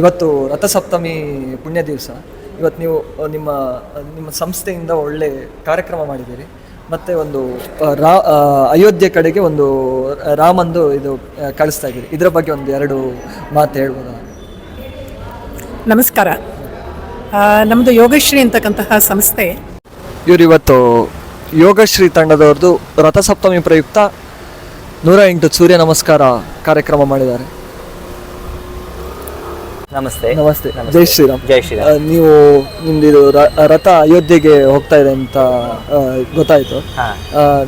ಇವತ್ತು ರಥಸಪ್ತಮಿ ಪುಣ್ಯ ದಿವಸ. ಇವತ್ತು ನೀವು ನಿಮ್ಮ ನಿಮ್ಮ ಸಂಸ್ಥೆಯಿಂದ ಒಳ್ಳೆ ಕಾರ್ಯಕ್ರಮ ಮಾಡಿದ್ದೀರಿ. ಮತ್ತು ಒಂದು ಅಯೋಧ್ಯೆ ಕಡೆಗೆ ಒಂದು ರಾಮಂದು ಇದು ಕಳಿಸ್ತಾ ಇದ್ದೀರಿ. ಇದರ ಬಗ್ಗೆ ಒಂದು ಎರಡು ಮಾತು ಹೇಳ್ಬೋದಾ? ನಮಸ್ಕಾರ. ನಮ್ಮದು ಯೋಗಶ್ರೀ ಅಂತಕ್ಕಂತಹ ಸಂಸ್ಥೆ. ಇವರು ಇವತ್ತು ಯೋಗಶ್ರೀ ತಂಡದವ್ರದ್ದು ರಥಸಪ್ತಮಿ ಪ್ರಯುಕ್ತ 108 ಸೂರ್ಯ ನಮಸ್ಕಾರ ಕಾರ್ಯಕ್ರಮ ಮಾಡಿದ್ದಾರೆ. ನಮಸ್ತೆ. ನಮಸ್ತೆ. ಜೈ ಶ್ರೀರಾಮ್. ಜೈ ಶ್ರೀರಾಮ್. ನೀವು ನಿಮ್ದು ರಥ ಅಯೋಧ್ಯೆಗೆ ಹೋಗ್ತಾ ಇದೆ ಅಂತ ಗೊತ್ತಾಯ್ತು.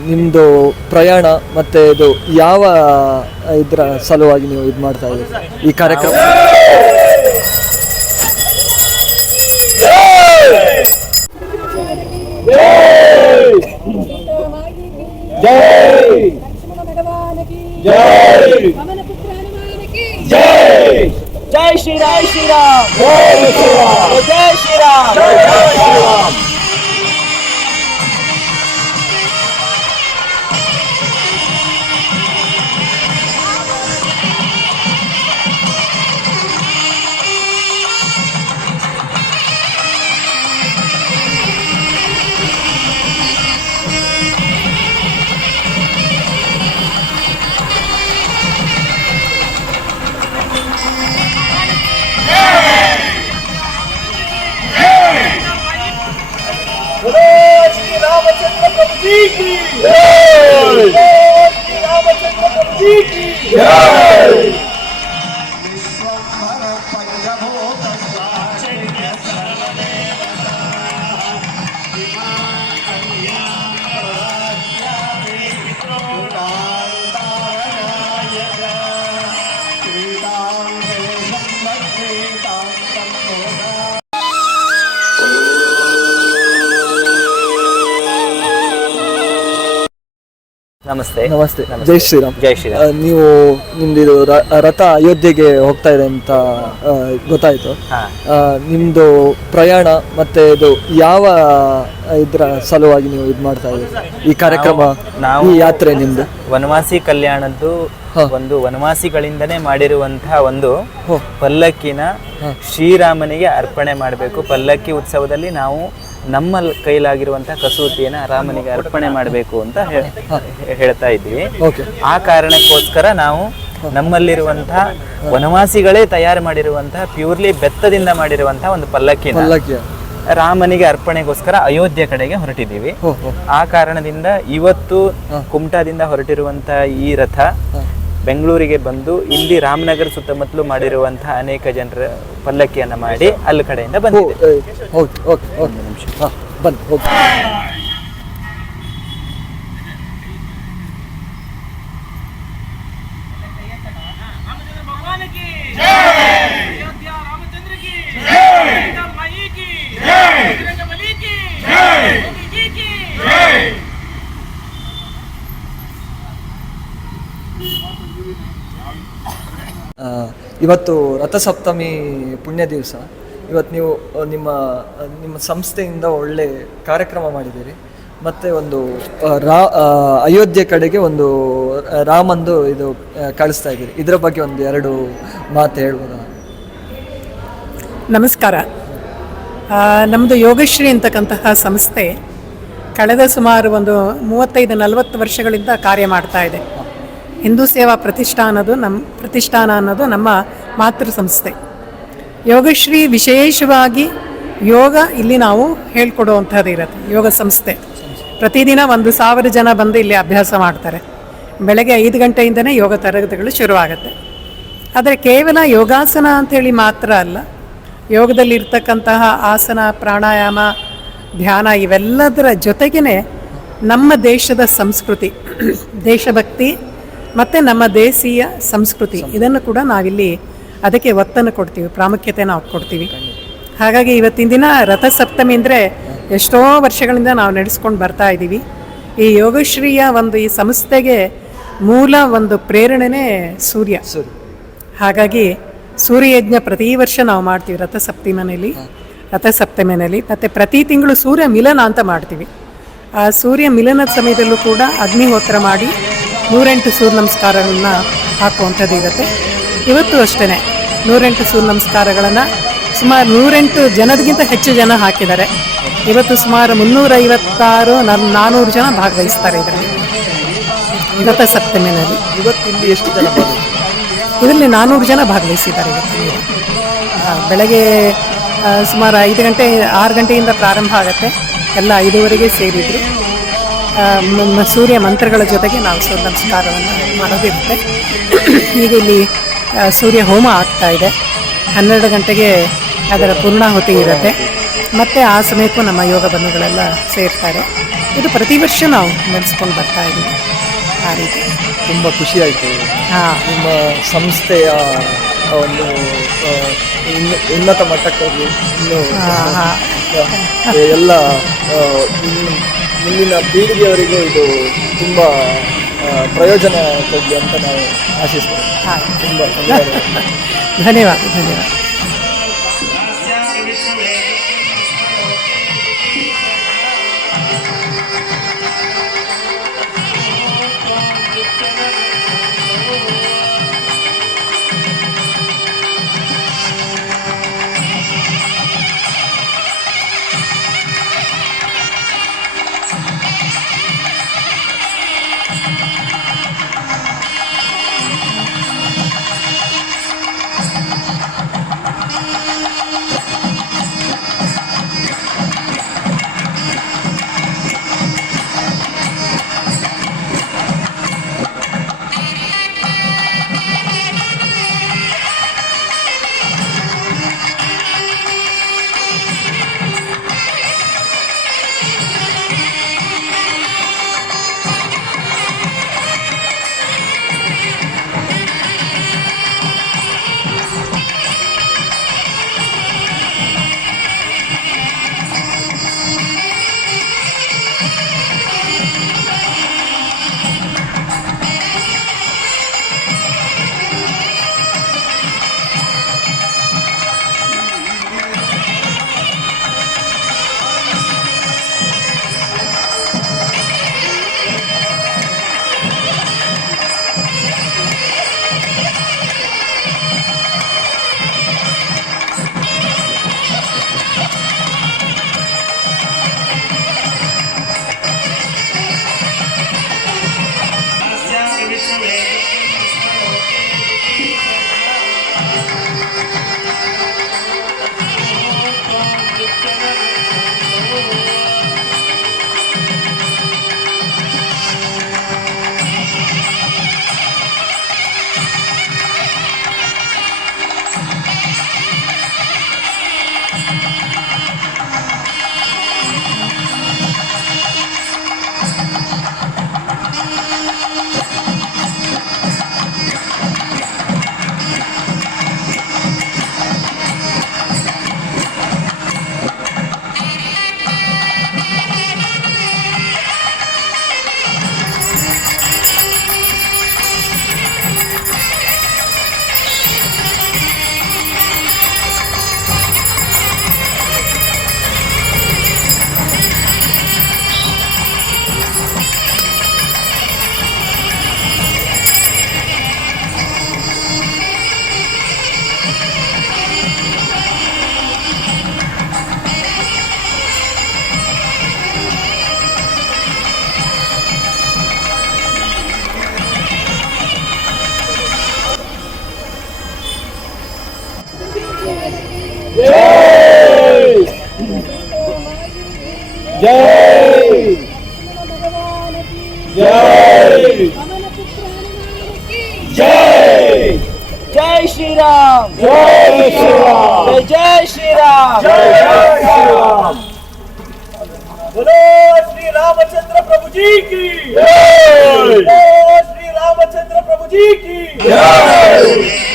ನಿಮ್ದು ಪ್ರಯಾಣ ಮತ್ತೆ ಇದು ಯಾವ ಇದ್ರ ಸಲುವಾಗಿ ನೀವು ಇದು ಮಾಡ್ತಾ ಇದ್ದೀರಿ ಈ ಕಾರ್ಯಕ್ರಮ? जय श्री राम, श्री राम, जय श्री राम, जय श्री राम, जय श्री राम. ನಮಸ್ತೆ. ನಮಸ್ತೆ. ಜೈ ಶ್ರೀರಾಮ್. ಜೈ ಶ್ರೀರಾಮ್. ನೀವು ನಿಮ್ದು ರಥ ಅಯೋಧ್ಯೆಗೆ ಹೋಗ್ತಾ ಇದೆ ಅಂತ ಗೊತ್ತಾಯ್ತು. ನಿಮ್ದು ಪ್ರಯಾಣ ಮತ್ತೆ ಇದು ಯಾವ ಇದ್ರ ಸಲುವಾಗಿ ನೀವು ಇದು ಮಾಡ್ತಾ ಇದ್ದೀರಿ ಈ ಕಾರ್ಯಕ್ರಮ, ಈ ಯಾತ್ರೆ ನಿಮ್ದು? ವನವಾಸಿ ಕಲ್ಯಾಣದ್ದು ಒಂದು ವನವಾಸಿಗಳಿಂದನೇ ಮಾಡಿರುವಂತಹ ಒಂದು ಪಲ್ಲಕ್ಕಿನ ಶ್ರೀರಾಮನಿಗೆ ಅರ್ಪಣೆ ಮಾಡಬೇಕು. ಪಲ್ಲಕ್ಕಿ ಉತ್ಸವದಲ್ಲಿ ನಾವು ನಮ್ಮ ಕೈಲಾಗಿರುವಂತಹ ಕಸೂತಿಯನ್ನು ರಾಮನಿಗೆ ಅರ್ಪಣೆ ಮಾಡಬೇಕು ಅಂತ ಹೇಳ್ತಾ ಇದ್ವಿ. ಆ ಕಾರಣಕ್ಕೋಸ್ಕರ ನಾವು ನಮ್ಮಲ್ಲಿರುವಂತಹ ವನವಾಸಿಗಳೇ ತಯಾರು ಮಾಡಿರುವಂತಹ ಪ್ಯೂರ್ಲಿ ಬೆತ್ತದಿಂದ ಮಾಡಿರುವಂತಹ ಒಂದು ಪಲ್ಲಕ್ಕಿನ ರಾಮನಿಗೆ ಅರ್ಪಣೆಗೋಸ್ಕರ ಅಯೋಧ್ಯೆ ಕಡೆಗೆ ಹೊರಟಿದ್ದೀವಿ. ಆ ಕಾರಣದಿಂದ ಇವತ್ತು ಕುಮಟಾದಿಂದ ಹೊರಟಿರುವಂತಹ ಈ ರಥ ಬೆಂಗಳೂರಿಗೆ ಬಂದು ಇಲ್ಲಿ ರಾಮನಗರ ಸುತ್ತಮುತ್ತಲು ಮಾಡಿರುವಂತಹ ಅನೇಕ ಜನರ ಪಲ್ಲಕ್ಕಿಯನ್ನು ಮಾಡಿ ಅಲ್ಲಿ ಕಡೆಯಿಂದ ಬಂದಿದೆ. ಇವತ್ತು ರಥಸಪ್ತಮಿ ಪುಣ್ಯ ದಿವಸ. ಇವತ್ತು ನೀವು ನಿಮ್ಮ ನಿಮ್ಮ ಸಂಸ್ಥೆಯಿಂದ ಒಳ್ಳೆ ಕಾರ್ಯಕ್ರಮ ಮಾಡಿದ್ದೀರಿ. ಮತ್ತು ಒಂದು ಅಯೋಧ್ಯೆ ಕಡೆಗೆ ಒಂದು ರಾಮಂದು ಇದು ಕಳಿಸ್ತಾ ಇದ್ದೀರಿ. ಇದರ ಬಗ್ಗೆ ಒಂದು ಎರಡು ಮಾತು ಹೇಳ್ಬೋದಾ? ನಮಸ್ಕಾರ. ನಮ್ಮದು ಯೋಗಶ್ರೀ ಅಂತಕ್ಕಂತಹ ಸಂಸ್ಥೆ ಕಳೆದ ಸುಮಾರು ಒಂದು 35-40 ವರ್ಷಗಳಿಂದ ಕಾರ್ಯ ಮಾಡ್ತಾ ಇದೆ. ಹಿಂದೂ ಸೇವಾ ಪ್ರತಿಷ್ಠಾನ ಅನ್ನೋದು ನಮ್ಮ ಮಾತೃ ಸಂಸ್ಥೆ. ಯೋಗಶ್ರೀ ವಿಶೇಷವಾಗಿ ಯೋಗ ಇಲ್ಲಿ ನಾವು ಹೇಳ್ಕೊಡುವಂಥದ್ದು ಇರುತ್ತೆ. ಯೋಗ ಸಂಸ್ಥೆ ಪ್ರತಿದಿನ 1,000 ಜನ ಬಂದು ಇಲ್ಲಿ ಅಭ್ಯಾಸ ಮಾಡ್ತಾರೆ. ಬೆಳಗ್ಗೆ 5 ಗಂಟೆಯಿಂದನೇ ಯೋಗ ತರಗತಿಗಳು ಶುರುವಾಗುತ್ತೆ. ಆದರೆ ಕೇವಲ ಯೋಗಾಸನ ಅಂಥೇಳಿ ಮಾತ್ರ ಅಲ್ಲ, ಯೋಗದಲ್ಲಿ ಇರ್ತಕ್ಕಂತಹ ಆಸನ, ಪ್ರಾಣಾಯಾಮ, ಧ್ಯಾನ ಇವೆಲ್ಲದರ ಜೊತೆಗೇ ನಮ್ಮ ದೇಶದ ಸಂಸ್ಕೃತಿ, ದೇಶಭಕ್ತಿ ಮತ್ತು ನಮ್ಮ ದೇಶೀಯ ಸಂಸ್ಕೃತಿ ಇದನ್ನು ಕೂಡ ನಾವಿಲ್ಲಿ ಅದಕ್ಕೆ ಒತ್ತನ್ನು ಕೊಡ್ತೀವಿ, ಪ್ರಾಮುಖ್ಯತೆ ನಾವು ಕೊಡ್ತೀವಿ. ಹಾಗಾಗಿ ಇವತ್ತಿನ ದಿನ ರಥಸಪ್ತಮಿ ಅಂದರೆ ಎಷ್ಟೋ ವರ್ಷಗಳಿಂದ ನಾವು ನಡೆಸ್ಕೊಂಡು ಬರ್ತಾ ಇದ್ದೀವಿ. ಈ ಯೋಗಶ್ರೀಯ ಒಂದು ಈ ಸಂಸ್ಥೆಗೆ ಮೂಲ ಒಂದು ಪ್ರೇರಣೆನೇ ಸೂರ್ಯ. ಹಾಗಾಗಿ ಸೂರ್ಯಯಜ್ಞ ಪ್ರತಿ ವರ್ಷ ನಾವು ಮಾಡ್ತೀವಿ ರಥಸಪ್ತಮಿನಲ್ಲಿ. ಮತ್ತು ಪ್ರತಿ ತಿಂಗಳು ಸೂರ್ಯ ಮಿಲನ ಅಂತ ಮಾಡ್ತೀವಿ. ಆ ಸೂರ್ಯ ಮಿಲನದ ಸಮಯದಲ್ಲೂ ಕೂಡ ಅಗ್ನಿಹೋತ್ರ ಮಾಡಿ 108 ಸೂರ್ಯ ನಮಸ್ಕಾರಗಳನ್ನ ಹಾಕುವಂಥದ್ದು ಇರುತ್ತೆ. ಇವತ್ತು ಅಷ್ಟೇ 108 ಸೂರ್ಯ ನಮಸ್ಕಾರಗಳನ್ನು ಸುಮಾರು 108 ಜನರಿಗಿಂತ ಹೆಚ್ಚು ಜನ ಹಾಕಿದ್ದಾರೆ. ಇವತ್ತು ಸುಮಾರು 356 400 ಜನ ಭಾಗವಹಿಸ್ತಾರೆ ಇದರಲ್ಲಿ ರಥ ಸಪ್ತಮಿನಲ್ಲಿ. ಇವತ್ತಿಲ್ಲಿ ಎಷ್ಟು ಜನ ಬಂದಿದ್ದಾರೆ? ಇದರಲ್ಲಿ 400 ಜನ ಭಾಗವಹಿಸಿದ್ದಾರೆ ಇವತ್ತು. ಬೆಳಗ್ಗೆ ಸುಮಾರು 6 ಗಂಟೆಯಿಂದ ಪ್ರಾರಂಭ ಆಗುತ್ತೆ. ಎಲ್ಲ 5ವರೆಗೆ ಸೇರಿದ್ರು. ಸೂರ್ಯ ಮಂತ್ರಗಳ ಜೊತೆಗೆ ನಾವು ಸೂರ್ಯ ನಮಸ್ಕಾರವನ್ನು ಮಾಡೋದಿರುತ್ತೆ. ಈಗ ಇಲ್ಲಿ ಸೂರ್ಯ ಹೋಮ ಆಗ್ತಾ ಇದೆ. 12 ಗಂಟೆಗೆ ಅದರ ಪೂರ್ಣಾಹುತಿ ಇರುತ್ತೆ. ಮತ್ತು ಆ ಸಮಯಕ್ಕೂ ನಮ್ಮ ಯೋಗ ಬಂಧುಗಳೆಲ್ಲ ಸೇರ್ತಾರೆ. ಇದು ಪ್ರತಿ ವರ್ಷ ನಾವು ನಡೆಸ್ಕೊಂಡು ಬರ್ತಾ ಇದ್ದೀವಿ. ಆ ರೀತಿ ತುಂಬ ಖುಷಿ ಆಯಿತು. ಹಾಂ, ನಿಮ್ಮ ಸಂಸ್ಥೆಯ ಒಂದು ಉನ್ನತ ಮಟ್ಟಕ್ಕೆ ಹೋಗಿ ಇನ್ನೂ ಎಲ್ಲ ಮುಂದಿನ ಪೀಳಿಗೆಯವರಿಗೂ ಇದು ತುಂಬ ಪ್ರಯೋಜನ ಕೊಡಲಿ ಅಂತ ನಾವು ಆಶಿಸ್ತೇವೆ. ತುಂಬ ಧನ್ಯವಾದ. ಧನ್ಯವಾದ. जय श्री राम, जय श्री राम, जय श्री राम, जय श्री राम। बोलो श्री रामचंद्र प्रभु जी की जय, बोलो श्री रामचंद्र प्रभु जी की जय।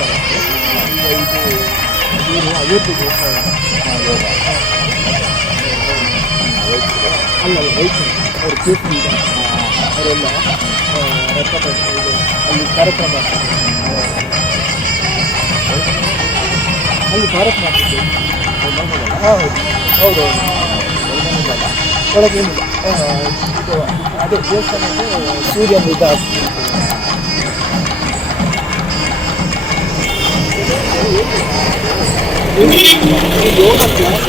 ಬರುತ್ತೆ. ಈಗ ಇವರು ಅಯೋಧ್ಯೆಗೆ ಹೋಗ್ತಾ ಇದ್ದಾರೆ. ಅಲ್ಲಲ್ಲ ವೈಷ್ಣವ ಅವರು ಕೇಸರಿ ಅವರೆಲ್ಲ ರಥ ಇದು ಅಲ್ಲಿ ಕಾರ್ಯಕ್ರಮ ಅಲ್ಲಿ ಭಾರತ್ ಮಾಡ್ತಿದ್ದೆ. ಹೌದು ಹೌದು ಒಳಗೆ ಏನಿಲ್ಲ. ಇದು ಅದೇ ದೇವಸ್ಥಾನಕ್ಕೆ ಸೂರ್ಯನ ಇದಾಗ್ತದೆ. ಯೋಗ ಕ್ಲಾಸ್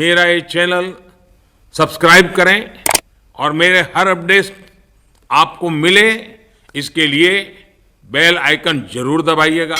मेरा ये चैनल सब्सक्राइब करें और मेरे हर अपडेट आपको मिले इसके लिए बेल आइकन जरूर दबाइएगा।